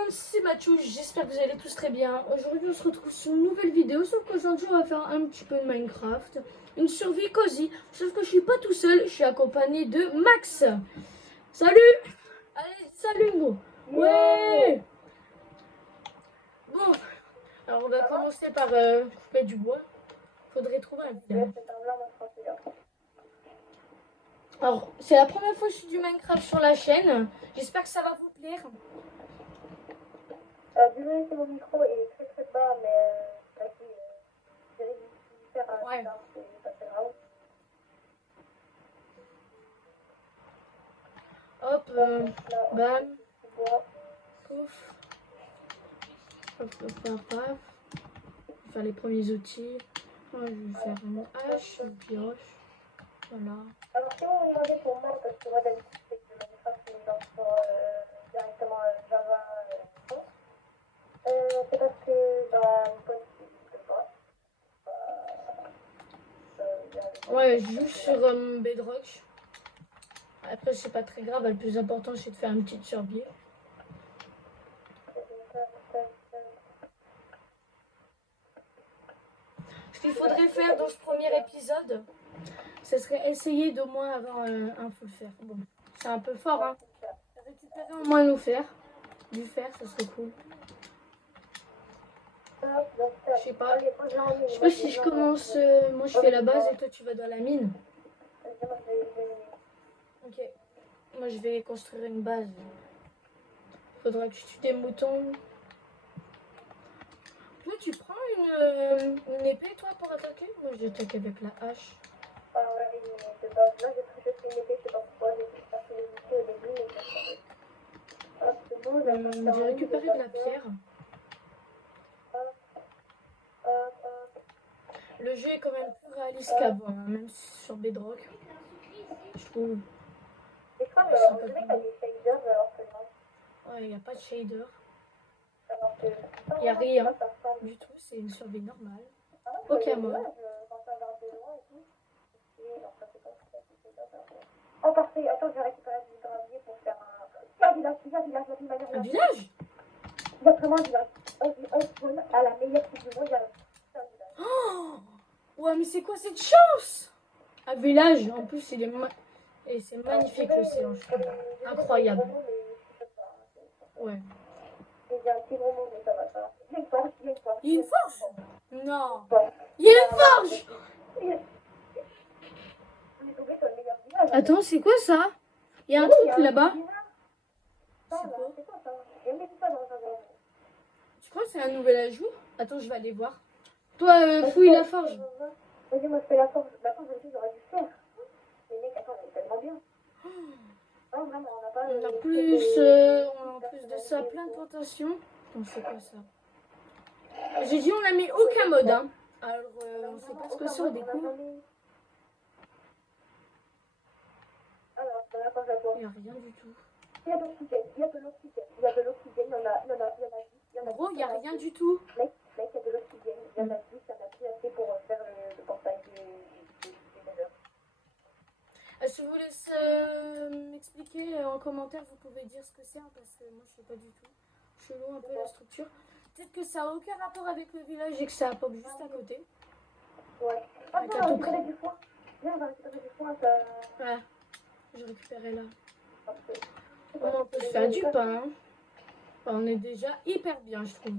monde, c'est Mathieu, j'espère que vous allez tous très bien. Aujourd'hui on se retrouve sur une nouvelle vidéo, sauf qu'aujourd'hui on va faire un petit peu de Minecraft. Une survie cosy, sauf que je suis pas tout seul, je suis accompagné de Max. Salut. Allez, salut gros. Ouais. Bon, alors on va commencer par couper du bois. Faudrait trouver un village. Alors, c'est la première fois que je suis du Minecraft sur la chaîne. J'espère que ça va vous plaire. Désolé si mon micro est très très bas, mais j'ai réussi à faire un Ouais. c'est pas très grave. Hop, Là, bam, on voit. pouf. Hop, hop, hop, hop. Je vais faire les premiers outils. Ouais, je vais faire une hache, une pioche. Voilà. Alors si vous me demandez pour moi, parce que moi d'habitude c'est que le Minecraft c'est dans sur directement Java c'est parce que mon pote il ne pas. Ouais, je joue sur Bedrock. Après, c'est pas très grave. Le plus important, c'est de faire une petite survie. Ce qu'il faudrait faire dans ce premier épisode, ce serait essayer d'au moins avoir un full fer. Bon, c'est un peu fort, hein. Récupérer au moins du fer, ça serait cool. Je sais pas. Je sais pas si je commence. Moi, je fais la base et toi, tu vas dans la mine. Ok. Moi, je vais construire une base. Faudra que je tue des moutons. Toi, tu prends une épée, toi, pour attaquer? Moi, j'attaque avec la hache. De base, là j'ai juste une épée, je sais pas pourquoi, j'ai fait passer les outils au début, mais hop, c'est bon, J'ai récupéré de la pierre. Le jeu est quand même plus réaliste qu'avant, hein, même sur Bedrock. Je trouve. Et je crois que on dirait qu'il y a des shaders alors que non. Ouais, il n'y a pas de shader. Alors que Il n'y a rien du tout, c'est une survie normale. Aucun mode. Oh parfait, attends, je vais récupérer du gravier pour faire un village, la plus manière. Un village? Il y a vraiment un village. On spawn à la meilleure coupe du monde, il y a un village. Oh ouais, mais c'est quoi cette chance? Un village, en plus, il est et c'est magnifique l'océan, je trouve. Incroyable. Ouais. Il y a un petit gros monde, mais ça va, ça va. Il y a une forge, il y a une forge. Il y a une forge? Non. Il y a une forge! On est tombé sur le meilleur village. Attends, c'est quoi ça? Il y a un truc là-bas. C'est quoi ça? J'ai jamais vu ça dans un jeu. Tu crois que c'est un nouvel ajout? Attends, je vais aller voir. Toi, fouille la forge. Vas-y, moi je fais la forge. La forge aussi, j'aurais dû faire. Les mecs, attends, on est tellement bien. Non, vraiment, on n'a pas. On a en plus de ça plein de plantations. Attends, c'est quoi ça? J'ai dit on a mis aucun mode, hein. Alors, on sait pas ce que c'est au début. Alors, la forge à toi. Il n'y a rien du tout. Il y a de l'oxygène, il y a de l'oxygène, il y a de l'oxygène, il y en a 10, il y en a 10. Gros, il n'y a rien du tout. Mec, il y a de l'oxygène, il y en a 10, il y en a plus assez pour faire le portail des mineurs. Si vous laisse m'expliquer en commentaire, vous pouvez dire ce que c'est, hein, parce que moi je sais pas du tout. Chelou un peu la structure. Peut-être que ça n'a aucun rapport avec le village et que ça pop juste à côté. Ouais. Ah, on va récupérer du foin. Viens, on va récupérer du foin, ça. Voilà. J'ai récupéré là. Parfait. On peut se faire du pain. Hein. Enfin, on est déjà hyper bien, je trouve.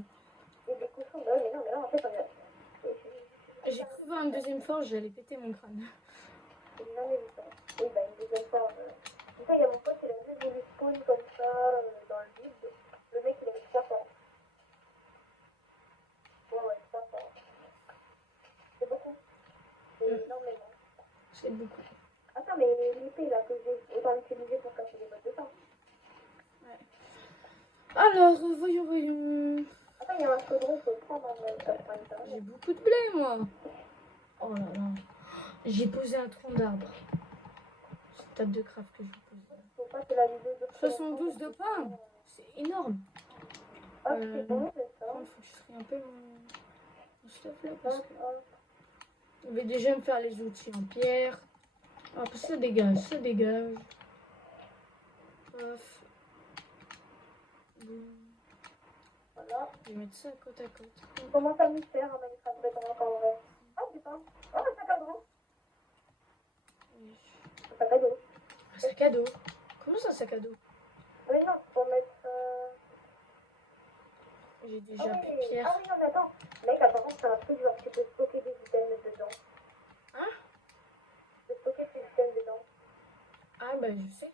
Et des cochons, bah mais non, mais là, en fait, on a. J'ai cru voir une deuxième forge, j'allais péter mon crâne. J'ai jamais vu ça. Oui, bah, une deuxième forge. Tu sais, il y a mon pote, il a juste voulu spawn comme ça, dans le vide. Le mec, il a eu 3 forges. Ouais, 3 forges. C'est beaucoup. C'est énormément. C'est beaucoup. Attends, mais l'épée là que j'ai, autant l'utiliser pour casser les bottes de pain. Ouais. Alors, voyons. Attends, il y a un chaudron, faut le prendre en même temps. J'ai beaucoup de blé, moi. Oh là là. J'ai posé un tronc d'arbre. C'est une table de craft que je vais poser. Faut pas que la vidéo de 72 de pain. C'est énorme. Ah, c'est bon, c'est ça. Il faut que je trie un peu mon stuff là. Parce que je vais déjà me faire les outils en pierre. Hop, ça dégage. Hop. Boum. Là, Je vais mettre ça côte à côte. on commence à m'y faire à Minecraft, mais comment encore vrai. Ah, du pain. Oh, un sac à dos. Oui. Un sac à dos. Un sac à dos. Comment ça, un sac à dos? Oui, non, faut mettre. J'ai Ah déjà pris oui, pierre. ah oui, non, mais attends. Mec, apparemment, c'est un truc genre tu peux stocker des items dedans. Hein? Tu peux stocker tes items dedans. Ah bah je sais.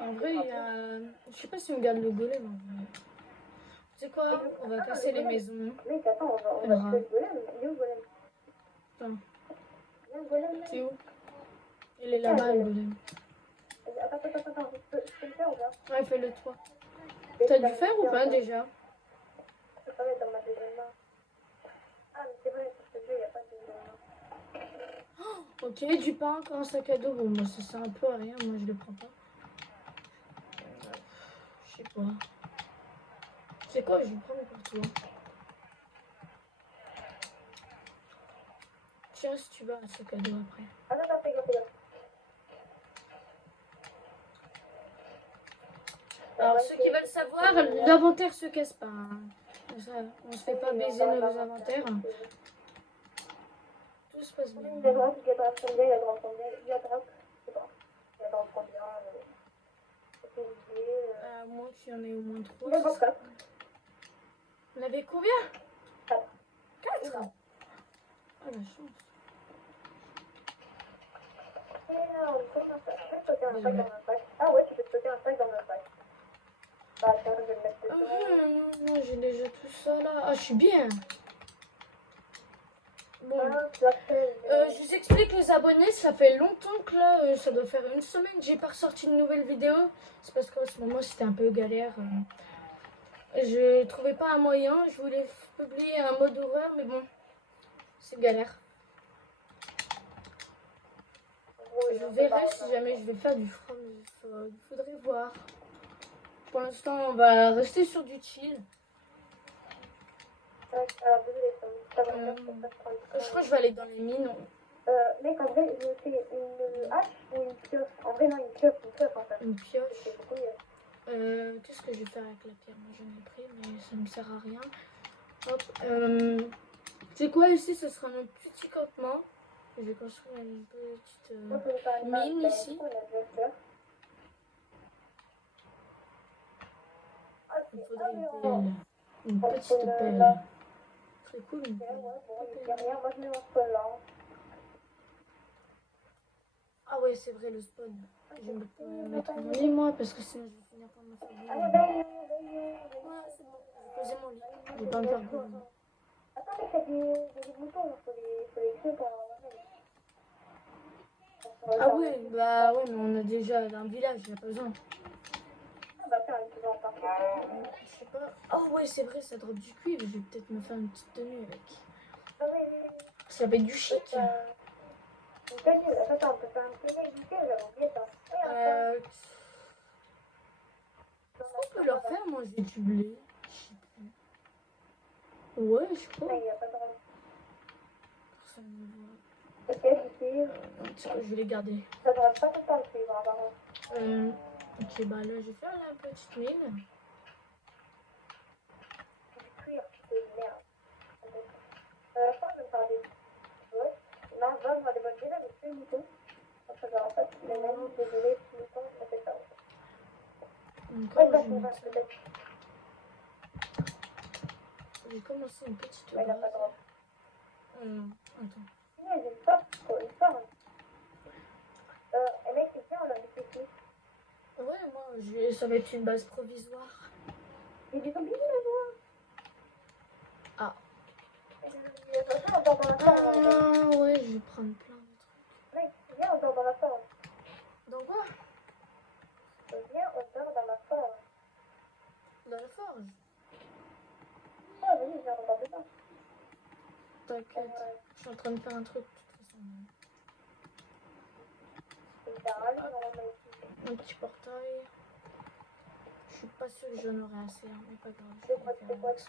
En vrai, il y a... Je sais pas si on garde le golem en vrai. Tu sais quoi? On va casser les maisons. Mec, attends, on va tuer le golem. Il est où le golem? Attends, Il est où le golem? c'est où? Il est là-bas le golem. Attends, je peux le faire ou pas? Ouais, fais-le toi. T'as dû faire ou pas déjà? Je peux pas mettre dans ma deuxième main. Ah, mais c'est vrai, sur ce jeu, il n'y a pas de deuxième main. Ok, du pain, encore un sac à dos. Bon, bah ça sert un peu à rien, moi je le prends pas. Je sais pas. C'est quoi, je vais prendre pour toi. Tiens, si tu veux un sac à dos après. Attends, fais gaffe. Alors, ceux qui veulent savoir, l'inventaire se casse pas. Hein. Ça, on se fait pas baiser nos inventaires. Tout se passe bien. Il y a drop combien? À moins qu'il y en ait au moins 3. Il y a drop 4. On avait combien? 4. 4. Ah, la chance. Comment ça? Tu peux stocker un sac dans un sac? Ah ouais, tu peux stocker un sac dans un sac. Bah tiens, je vais le mettre dedans. Non, j'ai déjà tout ça là. Ah, je suis bien. Bon. Je vous explique les abonnés, ça fait longtemps que là, ça doit faire une semaine que j'ai pas ressorti une nouvelle vidéo. C'est parce qu'en ce moment c'était un peu galère. Je trouvais pas un moyen, je voulais publier un mode horreur, mais bon, c'est galère. Je verrai si jamais je vais faire du from, il faudrait voir. Pour l'instant, on va rester sur du chill. Alors désolé, ça va Je crois que je vais aller dans les mines. mec, en vrai, je fais une hache ou une pioche? En vrai, non, une pioche en fait. Une pioche. C'est beaucoup mieux. Qu'est-ce que je vais faire avec la pierre? Moi j'en ai pris, mais ça ne me sert à rien. Hop. C'est quoi ici? Ce sera notre petit campement. Je vais construire une petite mine ici. Il faudrait une pelle. Une petite pelle. Très cool une pelle. Moi je mets mon spawn là. Ah ouais, c'est vrai le spawn. Je vais me mettre mon lit moi parce que sinon je vais finir par me faire brûler. Ouais, c'est bon. Je vais poser mon lit. Je vais pas me faire brûler. Attends, mais c'est des boutons, il faut les créer pour avoir Ah ouais, bah ouais, mais on a déjà un village, il n'y a pas besoin. Ah bah tiens, il faut en parler. Je sais pas. Oh ouais, c'est vrai, ça drop du cuivre. Je vais peut-être me faire une petite tenue avec. Ah oui. Ça fait du chic. Une tenue, attends, on peut faire un petit édité, j'avais oublié ça. Est-ce qu'on peut leur faire manger du blé? Je sais plus. Ouais, je sais pas. Il n'y a pas de raison. Personne ne me voit. Ok, ici. Tu sais quoi, je vais les garder. Ça devrait pas tout le temps le suivre, apparemment. Ok, bah là, je vais faire la petite mine. Du cuir, putain de merde. Je pense que je vais me faire des... Ouais. Là, on va voir des bonnes idées, mais plus du tout. Parce que en fait, les mêmes, désolé, plus du tout, je fais ça. Encore, Ouais, je vais mettre ça. peut-être. J'ai commencé une petite Il n'a pas base. de droit. Attends. J'ai une force, quoi, une force. Et mec, c'est bien, on a des petits. Ouais, moi, ça va être une base provisoire. Il y a des zombies là-dedans. Ah. On dort dans la forme. Ah ouais, je vais prendre plein de trucs. Mec, viens, on dort dans la forme. Dans quoi? Viens, on dort dans la forme. Dans la forge. Ah, vas-y, viens, on dort dedans. T'inquiète, je suis en train de faire un truc de toute façon. Un petit portail. Je suis pas sûre que j'en aurai assez, hein, mais pas grave. Je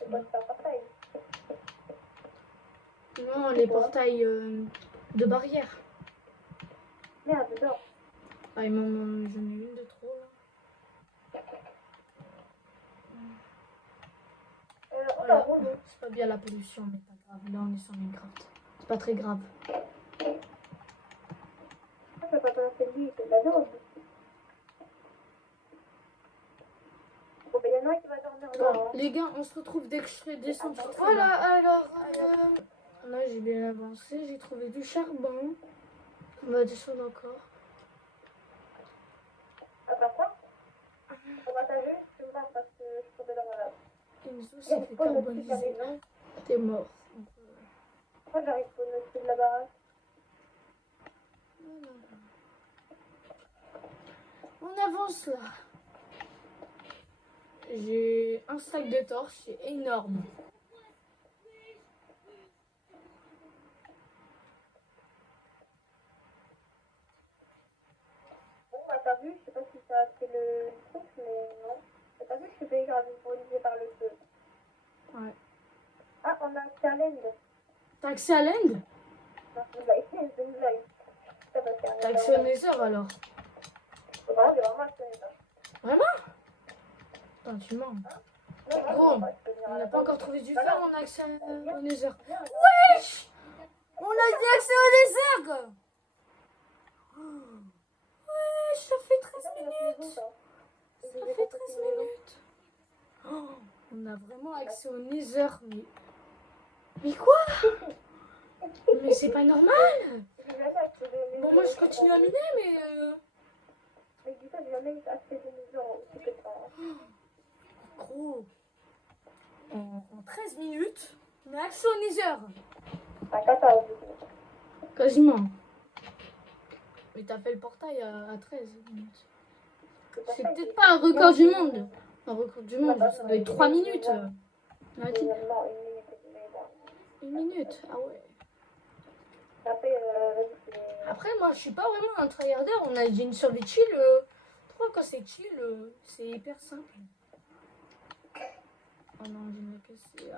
vais faire un portail? Non, les portails de barrière. Merde, dedans. Ah, j'en ai une de trop là. Voilà. C'est pas bien la pollution, mais pas grave. Là, on est sur Minecraft. C'est pas très grave. C'est pas un celui, c'est de la drogue. Bon, ben, il y en a un qui va dormir Bon, là. les gars, on se retrouve dès que je serai descendu. Attends, Voilà, alors, là, j'ai bien avancé. J'ai trouvé du charbon. On va descendre encore. Attends, quoi? On va t'as vu? Tu me parles parce que je suis tombée dans la lave. Enzo Il s'est y fait a pas au-dessus de la carboniser. maison. T'es mort. Pourquoi j'arrive pas au-dessus de la baraque? On avance là. J'ai un sac de torches, c'est énorme. Bon, bah t'as vu? Je sais pas si ça a fait le truc, mais non. Mais t'as vu? Je suis payée carboniser par le feu. Ouais. Ah, on a un challenge. T'as accès à l'end? Non, c'est une blague. C'est une blague. Ça va faire T'as accès au Nether alors? Voilà, j'ai vraiment accès à ça. Vraiment? Attends, tu mens. Non, non, Gros, je peux venir on à n'a la pas base. encore trouvé du Bah fer, non. on a accès au Nether. Viens, Wesh! On a accès au Nether quoi! Wesh, ça fait 13 minutes! Ça fait 13 minutes! Oh, on a vraiment accès au Nether, mais quoi? Mais c'est pas normal! Bon, moi je continue à miner, mais. Mais dis ça, j'ai jamais acheté de maison. C'est que ça. Gros, en 13 minutes, on a accès au Nether! À 14, du coup. Quasiment. Mais t'as fait le portail à 13 minutes. C'est peut-être pas un record du monde. Un record du monde, ça doit être 3 minutes. Non, une minute. Mais bon. 1 minute, ah ouais. Après, vas-y, c'est. Après, moi, je suis pas vraiment un tryharder. On a dit une survie chill. Toi, quand c'est chill, c'est hyper simple. Oh non, j'ai mal cassé.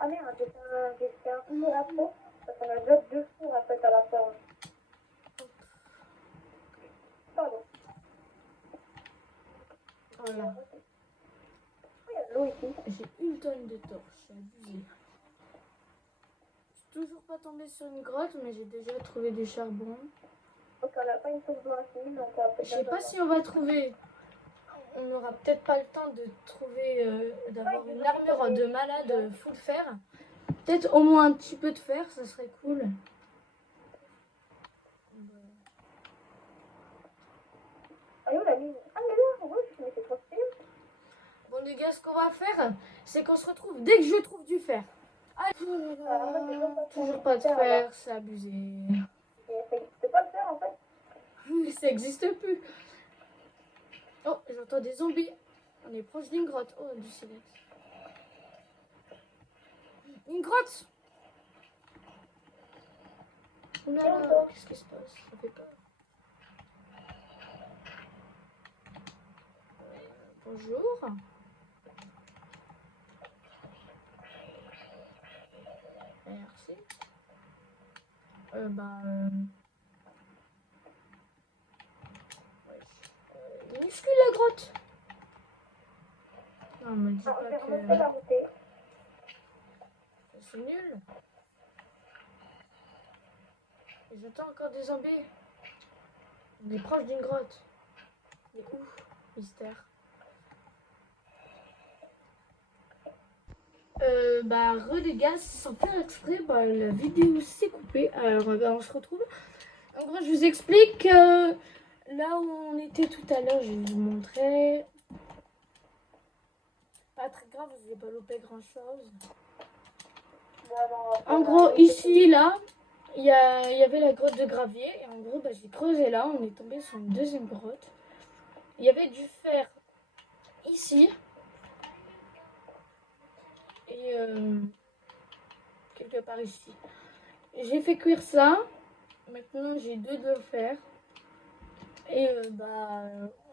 Ah merde, j'ai fait un four à peau. Parce qu'on a déjà 2 fours en fait à la forge. Pardon. Voilà. Il y a de l'eau ici. J'ai 1 tonne de torches, c'est abusé. Je suis toujours pas tombée sur une grotte, mais j'ai déjà trouvé du charbon. Donc on n'a pas une sauce blanche ici, donc on va peut-être. Je sais pas si on va trouver. On n'aura peut-être pas le temps de trouver, d'avoir une armure de malade full fer. Peut-être au moins un petit peu de fer, ça serait cool. Ah, où la mine? Ah, mais là, oui, mais c'est trop stylé. Bon les gars, ce qu'on va faire, c'est qu'on se retrouve dès que je trouve du fer. Allez. Toujours pas de fer, c'est abusé. C'est pas le faire en fait. Ça n'existe plus. Oh, j'entends des zombies. On est proche d'une grotte. Oh, du silence. Une grotte! Oh là là, qu'est-ce qui se passe? Ça fait peur. Bonjour. Merci. Minuscule la grotte. Non, me dis pas que c'est nul. Et j'entends encore des zombies. On est proche d'une grotte. Mais où? Mystère. Les gars, sans faire exprès, la vidéo s'est coupée. Alors, on se retrouve. En gros, je vous explique. Là où on était tout à l'heure, je vais vous montrer. Pas très grave, vous n'avez pas loupé grand chose. En gros, ici, là, il y avait la grotte de gravier. Et en gros, j'ai creusé là. On est tombé sur une deuxième grotte. Il y avait du fer ici. Et quelque part ici. J'ai fait cuire ça. Maintenant, j'ai 2 de fer. Et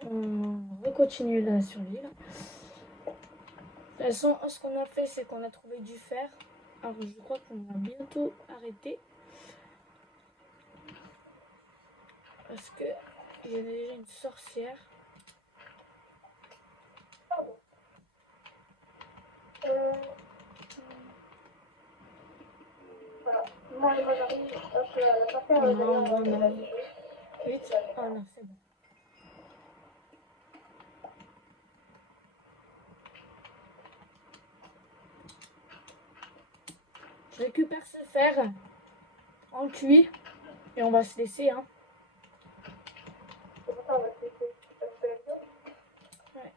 on recontinue la survie là. De toute façon, ce qu'on a fait, c'est qu'on a trouvé du fer. Alors, je crois qu'on va bientôt arrêter. Parce que il y a déjà une sorcière. Pardon. la sorcière Non, derrière non, non. la 8. Ah non, c'est bon. Je récupère ce fer en cuit et on va se laisser. Hein. C'est pour ça on va se laisser. Parce que Ouais.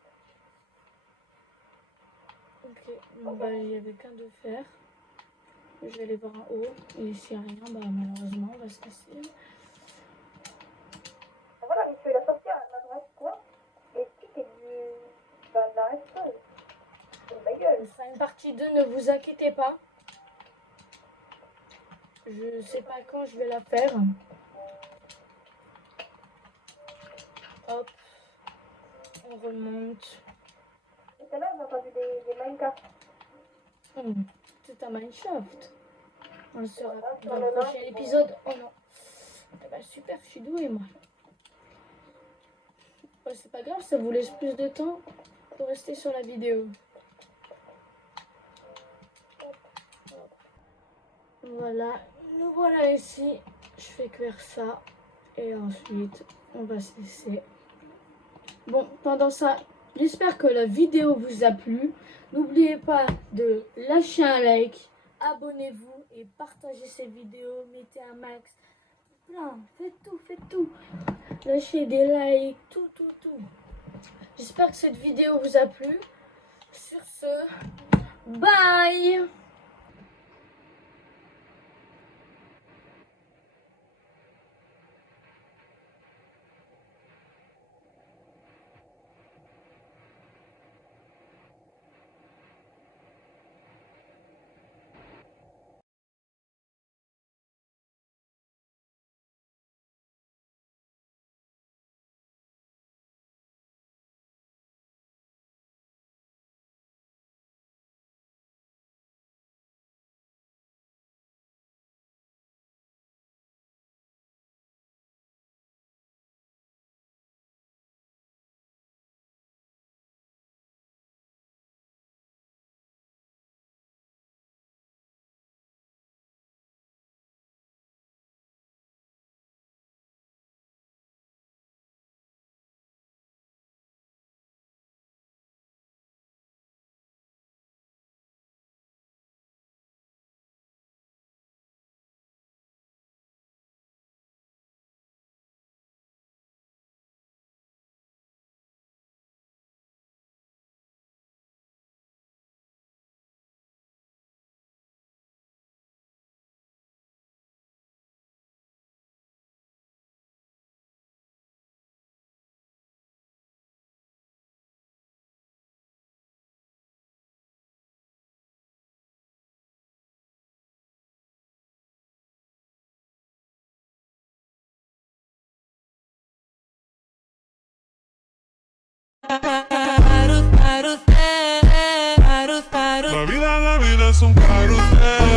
Ok, bon, bah, il n'y avait qu'un de fer. Je vais aller voir en haut. Et s'il n'y a rien, bah, malheureusement, on va se laisser. voilà, il fait la sorcière, elle m'adresse quoi? Et si t'es du. Bah, la resteuse. C'est ma On gueule. fera une partie 2, ne vous inquiétez pas. Je sais pas quand je vais la faire. Hop, on remonte. Et tout à l'heure, j'ai entendu des Minecraft. C'est un Mineshaft. On le saura Voilà, dans sur le le prochain lance. épisode. Oh non. Eh ben, super, je suis douée moi. Oh, c'est pas grave, ça vous laisse plus de temps pour rester sur la vidéo. Voilà, nous voilà ici. Je fais cuire ça. Et ensuite, on va se laisser. Bon, pendant ça, j'espère que la vidéo vous a plu. N'oubliez pas de lâcher un like, abonnez-vous et partagez cette vidéo. Mettez un max. Plein, faites tout. Lâchez des likes, tout. J'espère que cette vidéo vous a plu. Sur ce, bye! La vida es un carrusel.